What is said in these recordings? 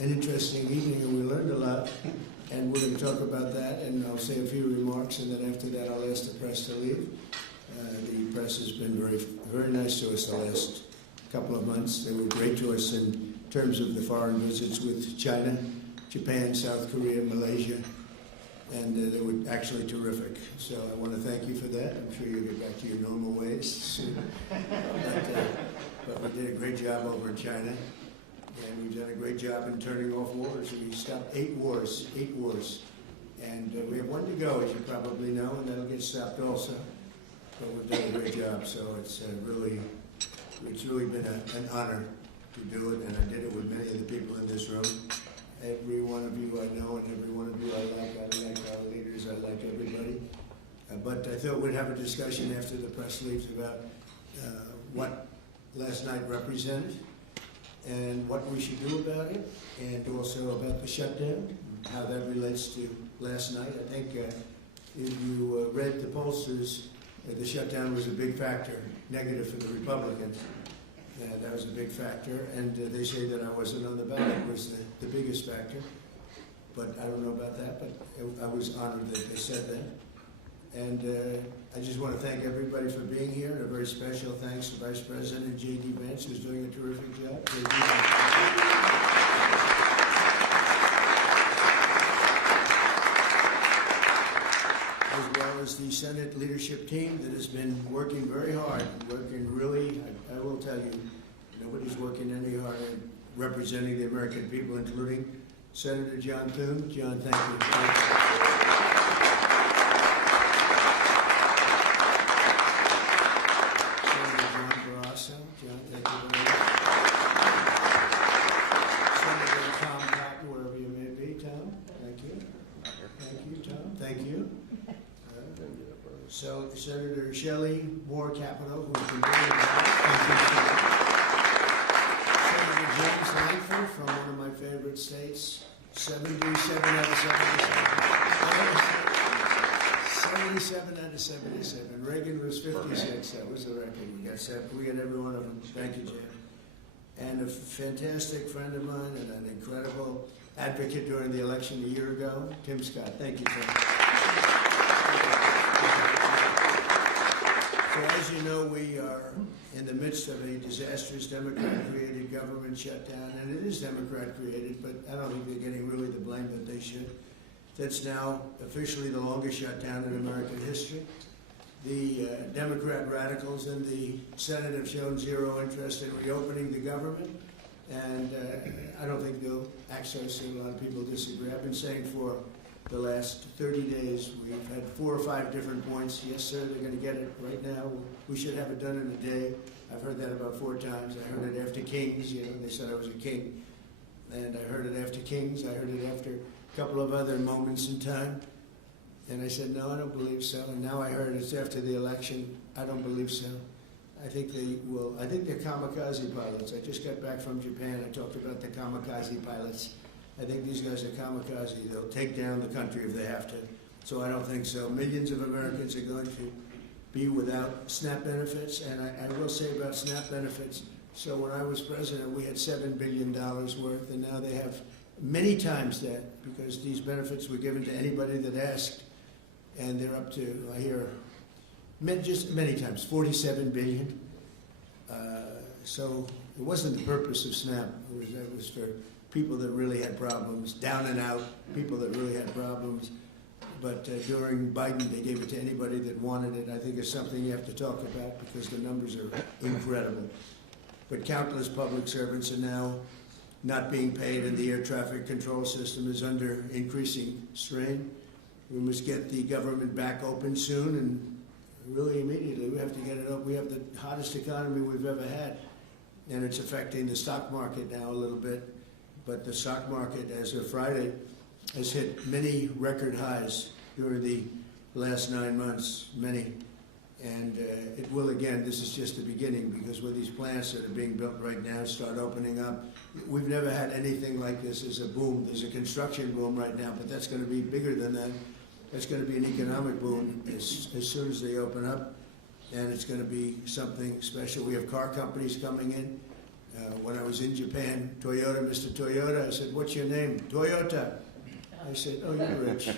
an interesting evening, and we learned a lot. And we're going to talk about that, and I'll say a few remarks, and then after that I'll ask the press to leave. The press has been very nice to us the last couple of months. They were great to us in terms of the foreign visits with China, Japan, South Korea, Malaysia, and they were actually terrific. So I want to thank you for that. I'm sure you'll get back to your normal ways soon. But we did a great job over in China, and we've done a great job in turning off wars. We stopped 8 wars, and we have 1 to go, as you probably know, and that'll get stopped also. But we've done a great job, so it's really been an honor to do it, and I did it with many of the people in this room. Every one of you I know, and every one of you I like our leaders, I like everybody. But I thought we'd have a discussion after the press leaves about what last night represented and what we should do about it, and also about the shutdown, how that relates to last night. I think if you read the pollsters, the shutdown was a big factor, negative for the Republicans. That was a big factor, and they say that I wasn't on the ballot was the biggest factor. But I don't know about that, but I was honored that they said that. And I just want to thank everybody for being here, and a very special thanks to Vice President J.D. Vance, who's doing a terrific job. As well as the Senate leadership team that has been working very hard, working really, I will tell you, nobody's working any harder representing the American people, including Senator John Thune. John, thank you. Senator John Barrasso. John, thank you very much. Senator Tom Cotton, wherever you may be. Tom, thank you. Thank you, Tom. Thank you. So, Senator Shelley Moore Capito, who's been very involved. Senator James Langford from one of my favorite states, 77 out of 77. 77 out of 77. Reagan was 56. That was the record. We got 7. We got every one of them. Thank you, Jim. And a fantastic friend of mine and an incredible advocate during the election a year ago, Tim Scott. Thank you, Tim. So as you know, we are in the midst of a disastrous Democrat-created government shutdown, and it is Democrat-created, but I don't think they're getting really the blame that they should. That's now officially the longest shutdown in American history. The Democrat radicals in the Senate have shown zero interest in reopening the government, and I don't think they'll access it. A lot of people disagree. I've been saying for the last 30 days, we've had 4 or 5 different points. Yes, sir, they're going to get it right now. We should have it done in a day. I've heard that about 4 times. I heard it after Kings. You know, they said I was a king. And I heard it after Kings. I heard it after a couple of other moments in time. And I said, no, I don't believe so. And now I heard it's after the election. I don't believe so. I think they will. I think they're kamikaze pilots. I just got back from Japan. I talked about the kamikaze pilots. I think these guys are kamikaze. They'll take down the country if they have to. So I don't think so. Millions of Americans are going to be without SNAP benefits. And I will say about SNAP benefits, so when I was president, we had $7 billion worth, and now they have many times that, because these benefits were given to anybody that asked, and they're up to, I hear, just many times, $47 billion. So it wasn't the purpose of SNAP. It was for people that really had problems, down and out, people that really had problems. But during Biden, they gave it to anybody that wanted it. I think it's something you have to talk about because the numbers are incredible. But countless public servants are now not being paid, and the air traffic control system is under increasing strain. We must get the government back open soon, and really immediately. We have to get it up. We have the hottest economy we've ever had, and it's affecting the stock market now a little bit. But the stock market, as of Friday, has hit many record highs during the last 9 months, many. And it will again. This is just the beginning, because with these plants that are being built right now start opening up, we've never had anything like this as a boom. There's a construction boom right now, but that's going to be bigger than that. That's going to be an economic boom as soon as they open up, and it's going to be something special. We have car companies coming in. When I was in Japan, Toyota, Mr. Toyota, I said, "What's your name?" "Toyota." I said, "Oh, you're rich."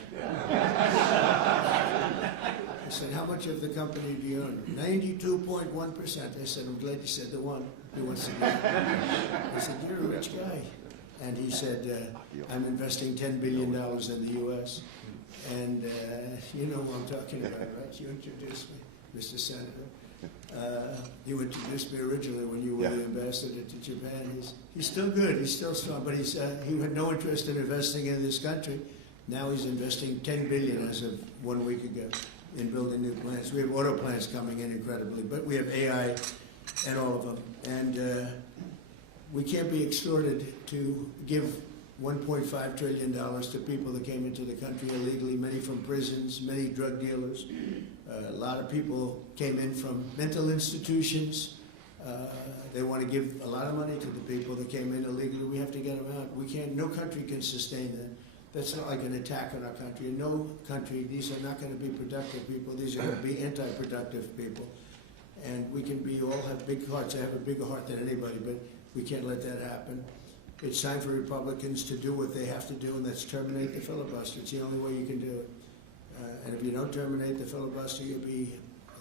I said, "How much of the company do you own?" 92.1%. I said, "I'm glad you said the one who wants to be." I said, "You're a rich guy." And he said, "I'm investing $10 billion in the U.S. And you know who I'm talking about, right? You introduced me, Mr. Senator. You introduced me originally when you were the ambassador to Japan. He's still good. He's still strong. But he had no interest in investing in this country. Now he's investing $10 billion as of 1 week ago in building new plants. We have auto plants coming in incredibly, but we have AI and all of them. And we can't be extorted to give $1.5 trillion to people that came into the country illegally, many from prisons, many drug dealers. A lot of people came in from mental institutions. They want to give a lot of money to the people that came in illegally. We have to get them out. We can't. No country can sustain that. That's not like an attack on our country. In no country, these are not going to be productive people. These are going to be anti-productive people. And we can all have big hearts. I have a bigger heart than anybody, but we can't let that happen. It's time for Republicans to do what they have to do, and that's terminate the filibuster. It's the only way you can do it. And if you don't terminate the filibuster, you'll be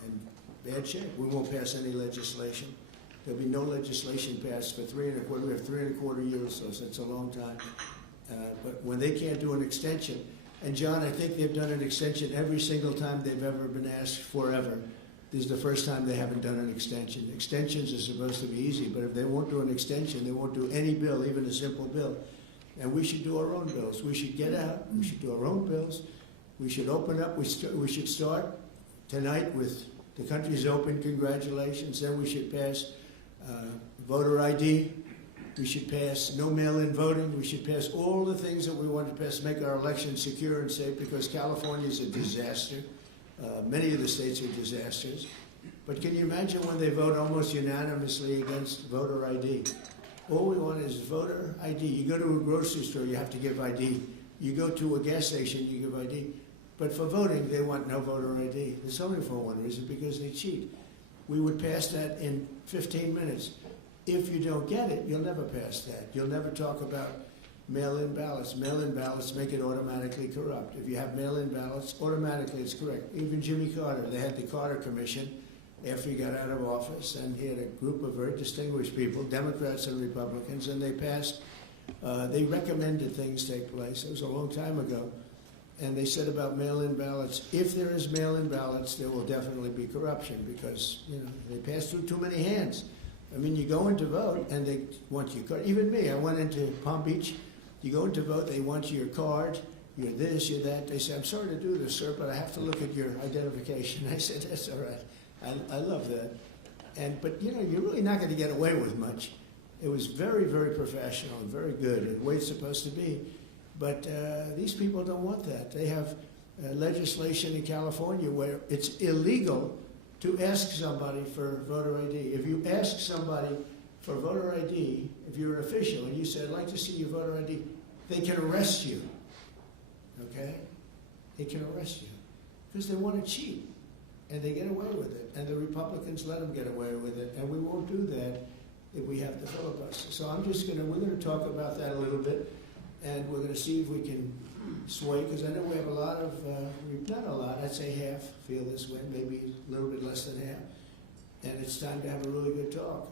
in bad shape. We won't pass any legislation. There'll be no legislation passed for 3.25. We have 3.25 years, so it's a long time. But when they can't do an extension, and John, I think they've done an extension every single time they've ever been asked forever. This is the first time they haven't done an extension. Extensions are supposed to be easy, but if they won't do an extension, they won't do any bill, even a simple bill. And we should do our own bills. We should get out. We should do our own bills. We should open up. We should start tonight with the country's open. Congratulations. Then we should pass voter ID. We should pass no mail-in voting. We should pass all the things that we want to pass, make our elections secure and safe, because California is a disaster. Many of the states are disasters. But can you imagine when they vote almost unanimously against voter ID? All we want is voter ID. You go to a grocery store, you have to give ID. You go to a gas station, you give ID. But for voting, they want no voter ID. It's only for one reason, because they cheat. We would pass that in 15 minutes. If you don't get it, you'll never pass that. You'll never talk about mail-in ballots. Mail-in ballots make it automatically corrupt. If you have mail-in ballots, automatically it's correct. Even Jimmy Carter, they had the Carter Commission after he got out of office, and he had a group of very distinguished people, Democrats and Republicans, and they passed, they recommended things take place. It was a long time ago. And they said about mail-in ballots, if there is mail-in ballots, there will definitely be corruption, because, you know, they pass through too many hands. I mean, you go in to vote, and they want your card. Even me, I went into Palm Beach. You go in to vote, they want your card, you're this, you're that. They say, "I'm sorry to do this, sir, but I have to look at your identification." I said, "That's all right. I love that." But, you know, you're really not going to get away with much. It was very, very professional and very good, and the way it's supposed to be. But these people don't want that. They have legislation in California where it's illegal to ask somebody for voter ID. If you ask somebody for voter ID, if you're an official and you say, "I'd like to see your voter ID," they can arrest you. Okay? They can arrest you because they want to cheat, and they get away with it. And the Republicans let them get away with it, and we won't do that if we have the filibuster. So we're going to talk about that a little bit, and we're going to see if we can sway, because I know we have a lot of, not a lot, I'd say half feel this way, maybe a little bit less than half. And it's time to have a really good talk.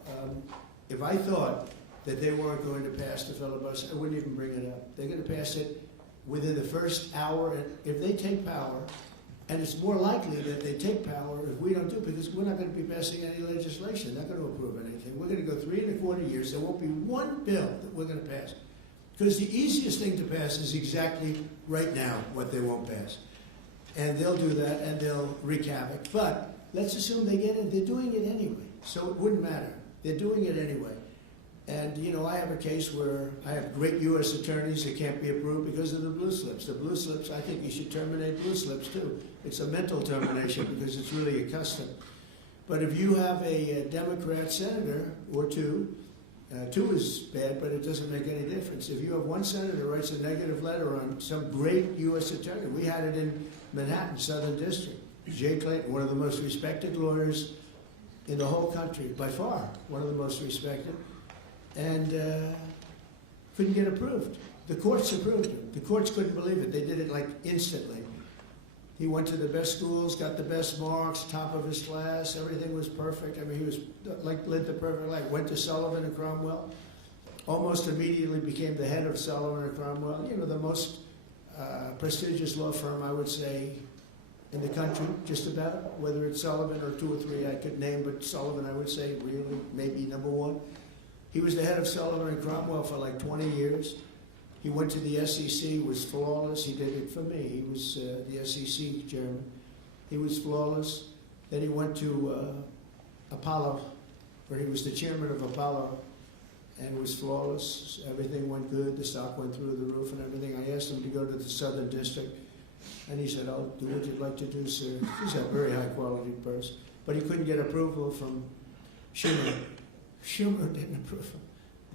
If I thought that they weren't going to pass the filibuster, I wouldn't even bring it up. They're going to pass it within the first hour. And if they take power, and it's more likely that they take power if we don't do it, because we're not going to be passing any legislation. They're not going to approve anything. We're going to go 3.25 years. There won't be one bill that we're going to pass. Because the easiest thing to pass is exactly right now what they won't pass. And they'll do that, and they'll wreak havoc. But let's assume they get it. They're doing it anyway, so it wouldn't matter. They're doing it anyway. And, you know, I have a case where I have great U.S. attorneys that can't be approved because of the blue slips. The blue slips, I think you should terminate blue slips, too. It's a mental termination because it's really a custom. But if you have a Democrat senator or two is bad, but it doesn't make any difference. If you have one senator who writes a negative letter on some great U.S. attorney, we had it in Manhattan, Southern District. Jay Clayton, one of the most respected lawyers in the whole country, by far, one of the most respected. and couldn't get approved. The courts approved him. The courts couldn't believe it. They did it like instantly. He went to the best schools, got the best marks, top of his class, everything was perfect. I mean, he was like lived the perfect life. Went to Sullivan and Cromwell, almost immediately became the head of Sullivan and Cromwell. You know, the most prestigious law firm, I would say, in the country, just about. Whether it's Sullivan or two or three I could name, but Sullivan, I would say, really, maybe number one. He was the head of Sullivan and Cromwell for like 20 years. He went to the SEC, was flawless. He did it for me. He was the SEC chairman. He was flawless. Then he went to Apollo, where he was the chairman of Apollo, and was flawless. Everything went good. The stock went through the roof and everything. I asked him to go to the Southern District, and he said, "I'll do what you'd like to do, sir." He's a very high-quality person. But he couldn't get approval from Schumer. Schumer didn't approve him.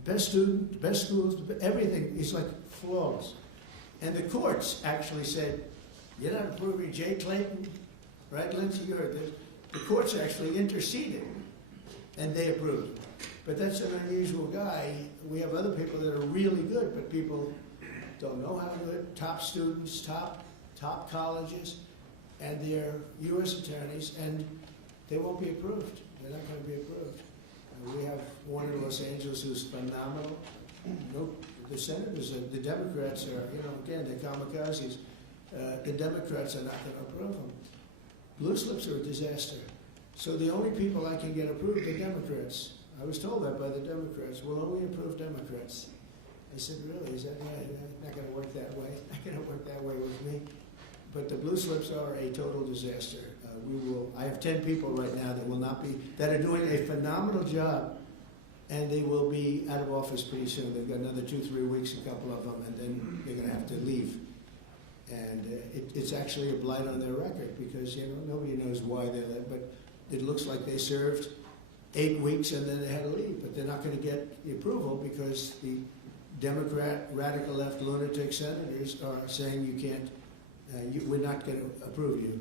The best student, the best schools, everything. He's like flawless. And the courts actually said, "You're not approving Jay Clayton." Right, Lindsay, you heard this. The courts actually interceded, and they approved him. But that's an unusual guy. We have other people that are really good, but people don't know how good. Top students, top colleges, and they're U.S. attorneys, and they won't be approved. They're not going to be approved. We have one in Los Angeles who's phenomenal. Nope. The senators, the Democrats are, again, they're kamikazes. The Democrats are not going to approve them. Blue slips are a disaster. So the only people I can get approved are Democrats. I was told that by the Democrats. We'll only approve Democrats. I said, really? Is that right? Not going to work that way. Not going to work that way with me. But the blue slips are a total disaster. I have 10 people right now that are doing a phenomenal job, and they will be out of office pretty soon. They've got another 2-3 weeks, a couple of them, and then they're going to have to leave. And it's actually a blight on their record because, nobody knows why they left, but it looks like they served 8 weeks and then they had to leave. But they're not going to get the approval because the Democrat, radical left, lunatic senators are saying you can't, we're not going to approve you.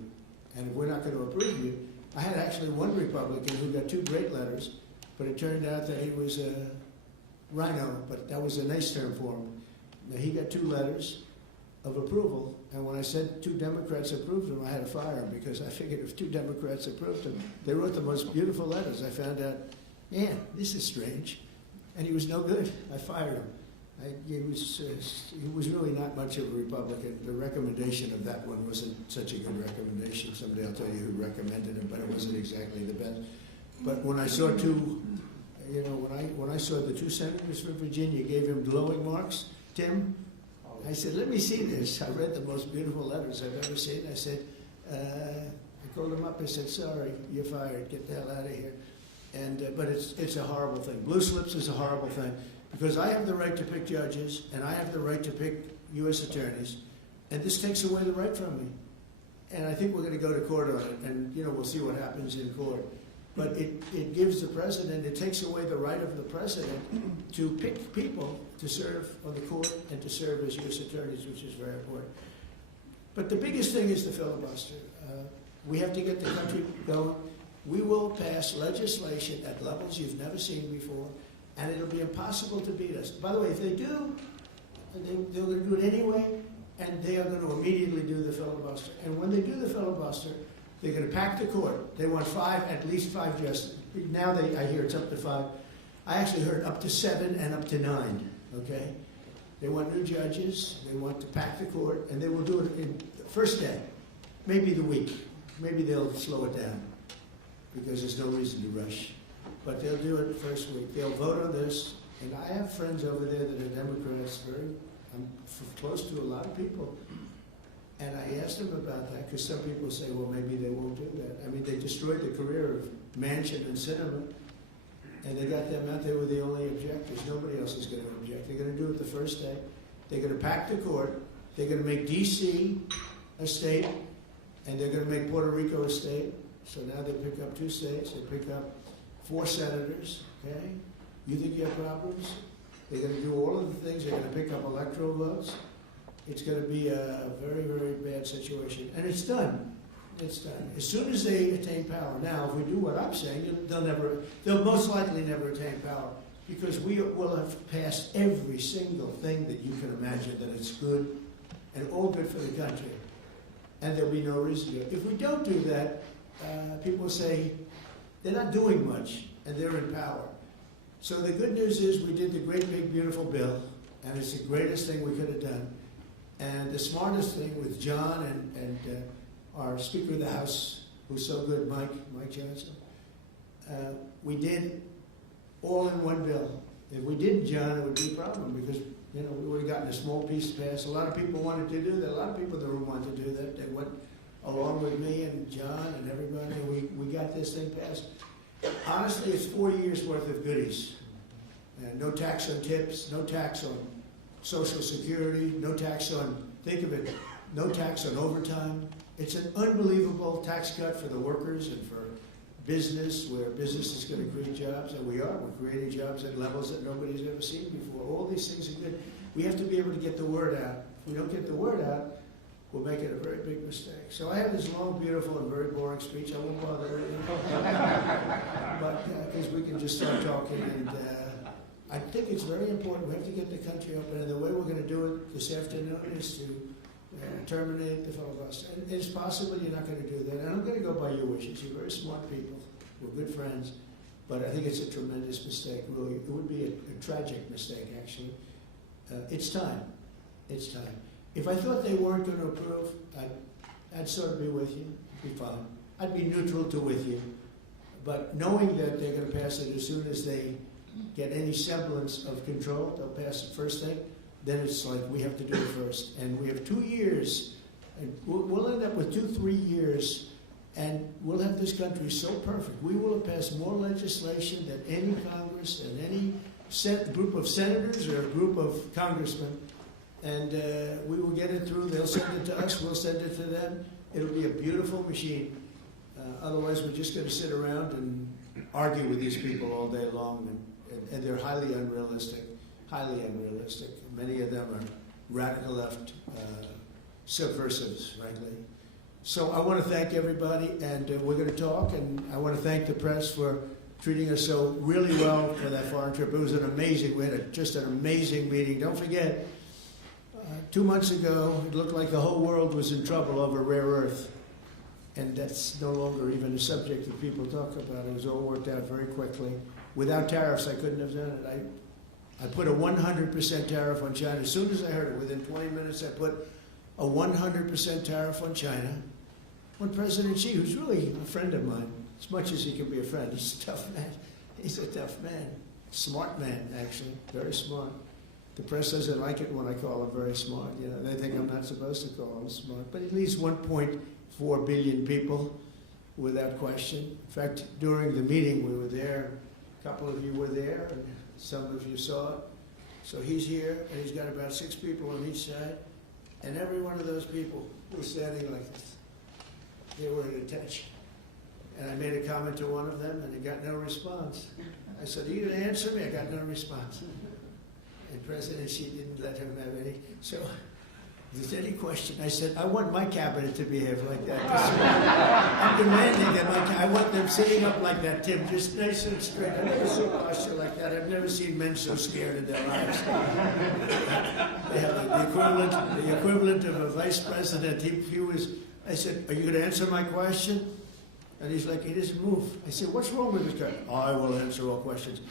And if we're not going to approve you, I had actually one Republican who got 2 great letters, but it turned out that he was a rhino, but that was a nice term for him. Now, he got 2 letters of approval, and when I said 2 Democrats approved him, I had to fire him because I figured if 2 Democrats approved him, they wrote the most beautiful letters. I found out, man, this is strange, and he was no good. I fired him. He was really not much of a Republican. The recommendation of that one wasn't such a good recommendation. Someday I'll tell you who recommended it, but it wasn't exactly the best. But when I saw when I saw the 2 senators from Virginia gave him glowing marks, Tim, I said, let me see this. I read the most beautiful letters I've ever seen. I said, I called him up. I said, sorry, you're fired. Get the hell out of here. And but it's a horrible thing. Blue slips is a horrible thing. Because I have the right to pick judges, and I have the right to pick U.S. attorneys, and this takes away the right from me. And I think we're going to go to court on it, and we'll see what happens in court. But it gives the president, it takes away the right of the president to pick people to serve on the court and to serve as U.S. attorneys, which is very important. But the biggest thing is the filibuster. We have to get the country going. We will pass legislation at levels you've never seen before. And it'll be impossible to beat us. By the way, if they do, they're going to do it anyway, and they are going to immediately do the filibuster. And when they do the filibuster, they're going to pack the court. They want at least 5 justices. Now I hear it's up to 5. I actually heard up to 7 and up to 9, okay? They want new judges. They want to pack the court, and they will do it in the first day, maybe the week. Maybe they'll slow it down because there's no reason to rush. But they'll do it the first week. They'll vote on this. And I have friends over there that are Democrats. I'm close to a lot of people. And I asked them about that because some people say, well, maybe they won't do that. I mean, they destroyed the career of Manchin and Sinema. And they got them out. They were the only objectors. Nobody else is going to object. They're going to do it the first day. They're going to pack the court. They're going to make D.C. a state. And they're going to make Puerto Rico a state. So now they pick up 2 states. They pick up 4 senators, okay? You think you have problems? They're going to do all of the things. They're going to pick up electoral votes. It's going to be a very, very bad situation. And it's done. It's done. As soon as they attain power. Now, if we do what I'm saying, they'll most likely never attain power. because we will have passed every single thing that you can imagine that it's good and all good for the country. And there'll be no reason to. If we don't do that, people say they're not doing much and they're in power. So the good news is we did the great, big, beautiful bill, and it's the greatest thing we could have done. And the smartest thing with John and our Speaker of the House, who's so good, Mike Johnson, we did all in one bill. If we didn't, John, it would be a problem because we would have gotten a small piece passed. A lot of people wanted to do that. A lot of people in the room wanted to do that. They went along with me and John and everybody. We got this thing passed. Honestly, it's 4 years worth of goodies. No tax on tips, no tax on Social Security, no tax on, think of it, no tax on overtime. It's an unbelievable tax cut for the workers and for business, where business is going to create jobs, and we're creating jobs at levels that nobody's ever seen before. All these things are good. We have to be able to get the word out. If we don't get the word out, we'll make it a very big mistake. So I have this long, beautiful, and very boring speech. I won't bother with you. But because we can just start talking, and I think it's very important. We have to get the country open, and the way we're going to do it this afternoon is to terminate the filibuster. And it's possible you're not going to do that. And I'm going to go by your wishes. You're very smart people. We're good friends. But I think it's a tremendous mistake, really. It would be a tragic mistake, actually. It's time. It's time. If I thought they weren't going to approve, I'd sort of be with you. It'd be fine. I'd be neutral to with you. But knowing that they're going to pass it as soon as they get any semblance of control, they'll pass it first thing. Then it's like we have to do it first. And we have 2 years. And we'll end up with 2-3 years. And we'll have this country so perfect. We will have passed more legislation than any Congress and any group of senators or a group of congressmen. And we will get it through. They'll send it to us. We'll send it to them. It'll be a beautiful machine. Otherwise, we're just going to sit around and argue with these people all day long. And they're highly unrealistic. Highly unrealistic. Many of them are radical left subversives, frankly. So I want to thank everybody, and we're going to talk, and I want to thank the press for treating us so really well for that foreign trip. It was an amazing, we had just an amazing meeting. Don't forget, 2 months ago, it looked like the whole world was in trouble over rare earth, and that's no longer even a subject that people talk about. It was all worked out very quickly. Without tariffs, I couldn't have done it. I put a 100% tariff on China. As soon as I heard it, within 20 minutes, I put a 100% tariff on China. When President Xi, who's really a friend of mine, as much as he can be a friend, he's a tough man. He's a tough man. Smart man, actually. Very smart. The press doesn't like it when I call him very smart. They think I'm not supposed to call him smart. But at least 1.4 billion people, without question. In fact, during the meeting, we were there. A couple of you were there, and some of you saw it. So he's here, and he's got about 6 people on each side. And every one of those people was standing like this. They were at attention. And I made a comment to one of them, and he got no response. I said, "Are you going to answer me?" I got no response. And President Xi didn't let him have any. So if there's any question, I said, I want my cabinet to behave like that. I'm demanding that I want them sitting up like that, Tim, just nice and straight. I've never seen posture like that. I've never seen men so scared in their lives. They have the equivalent of a vice president. I said, "Are you going to answer my question?" And he's like, he doesn't move. I said, "What's wrong with this guy?" "I will answer all questions."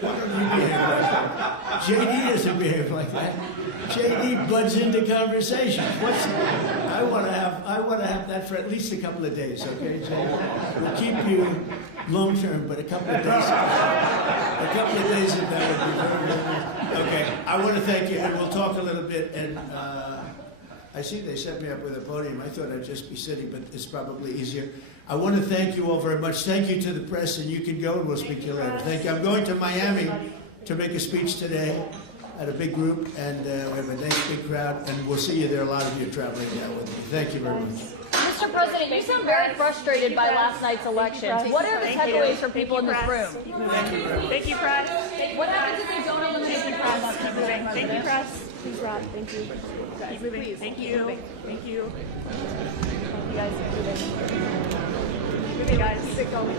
Why don't you behave like that? JD doesn't behave like that. JD butts into conversation. I want to have that for at least a couple of days, okay, JD? We'll keep you long term, but a couple of days. A couple of days of that would be very, very nice. Okay, I want to thank you, and we'll talk a little bit. And I see they set me up with a podium. I thought I'd just be sitting, but it's probably easier. I want to thank you all very much. Thank you to the press, and you can go, and we'll speak to you later. Thank you. I'm going to Miami to make a speech today at a big group, and we have a nice big crowd, and we'll see you there. A lot of you are traveling down with me. Thank you very much. Mr. President, you sound very frustrated by last night's elections. What are the takeaways for people in this room? Thank you, press. What happens if they don't eliminate the press? Thank you, press. Please, Rob. Thank you. Keep moving. Thank you. Thank you. You guys are moving. Moving, guys. Keep it going.